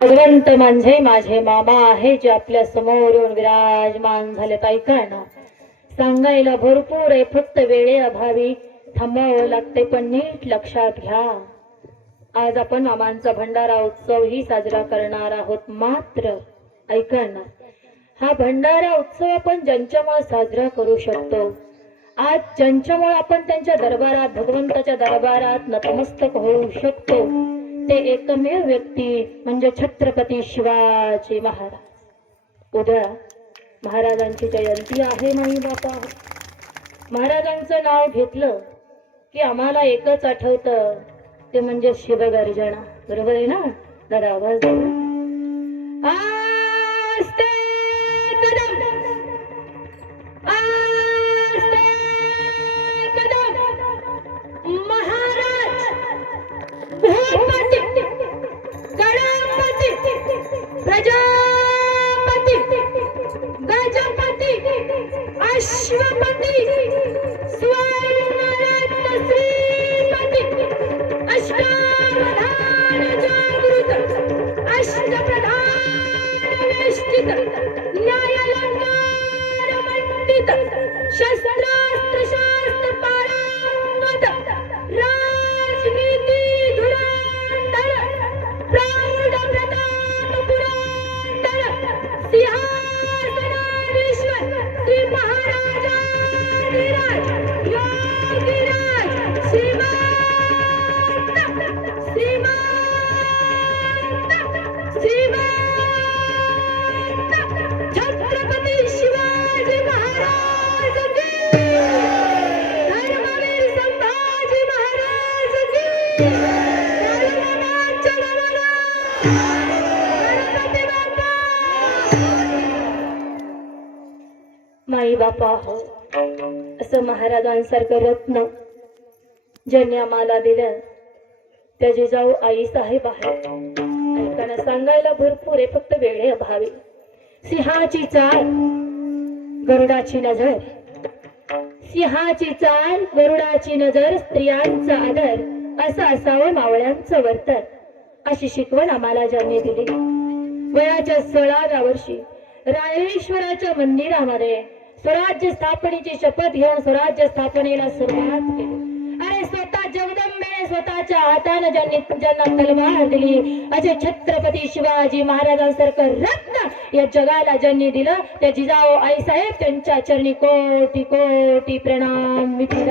भगवंत म्हणजे माझे मामा आहे, जे आपल्या समोर येऊन विराजमान झालेत. ऐका ना, सांगायला भरपूर आहे, फक्त वेळेअभावी थांबावं लागते. पण नीट लक्षात घ्या, आज आपण मामांचा भंडारा उत्सव ही साजरा करणार आहोत. मात्र ऐका ना, हा भंडारा उत्सव आपण ज्यांच्यामुळे साजरा करू शकतो, आज ज्यांच्यामुळे आपण त्यांच्या दरबारात, भगवंताच्या दरबारात नतमस्तक होऊ शकतो, ते एकमेव व्यक्ती म्हणजे छत्रपती शिवाजी महाराज. उद्या महाराजांची जयंती आहे. माई बापा, महाराजांचं नाव घेतलं की आम्हाला एकच आठवतं, ते म्हणजे शिवगर्जना. बरोबर आहे ना? जरा आवाज आस्ते कदम, आस्ते कदम. महाराज, भूपती, गणपती, प्रजापती, गजपती, अश्वपती, स्वर्णरत्न श्रीपती, अष्टावधान जागृत, अष्टप्रधान वेष्टित, न्यायालंकार मंडित, शस्त्रास्त्र शास्त्र पारंगत, राजनीती धुरंधर, प्रौढ प्रताप पुरंदर, सिंहासनाधीश्वर श्री महाराजाधिराज योगीराज श्रीमंत श्रीमंत श्रीमंत छत्रपती शिवाजी महाराज की, धर्मवीर संभाजी महाराज की, धर्मराज्य गणना, गणपती बाप्पा. माई बापा हो, असं महाराजांसारखं रत्न ज्यांनी आम्हाला दिलं, त्या जिजाऊ आई साहेब आहे. ऐकायला सांगायला भरपूर आहे, फक्त वेळे अभावी. सिंहाची चाल, गरुडाची नजर, सिंहाची चाल, गरुडाची नजर, स्त्रियांचा आदर, असं असावं मावळ्यांचं वर्तन, अशी शिकवण आम्हाला ज्यांनी दिली. वयाच्या 16व्या वर्षी रायरेश्वराच्या मंदिरामध्ये स्वराज्य स्थापनेची शपथ घेऊन स्वराज्य स्थापनेला सुरुवात केली. अरे स्वतः जगदंबेने स्वतःच्या हाताने ज्यांना तलवार दिली, असे छत्रपती शिवाजी महाराजांसारखं रत्न या जगाला ज्यांनी दिलं, त्या जिजाऊ आई साहेब, त्यांच्या चरणी कोटी कोटी प्रणाम. विठ्ठल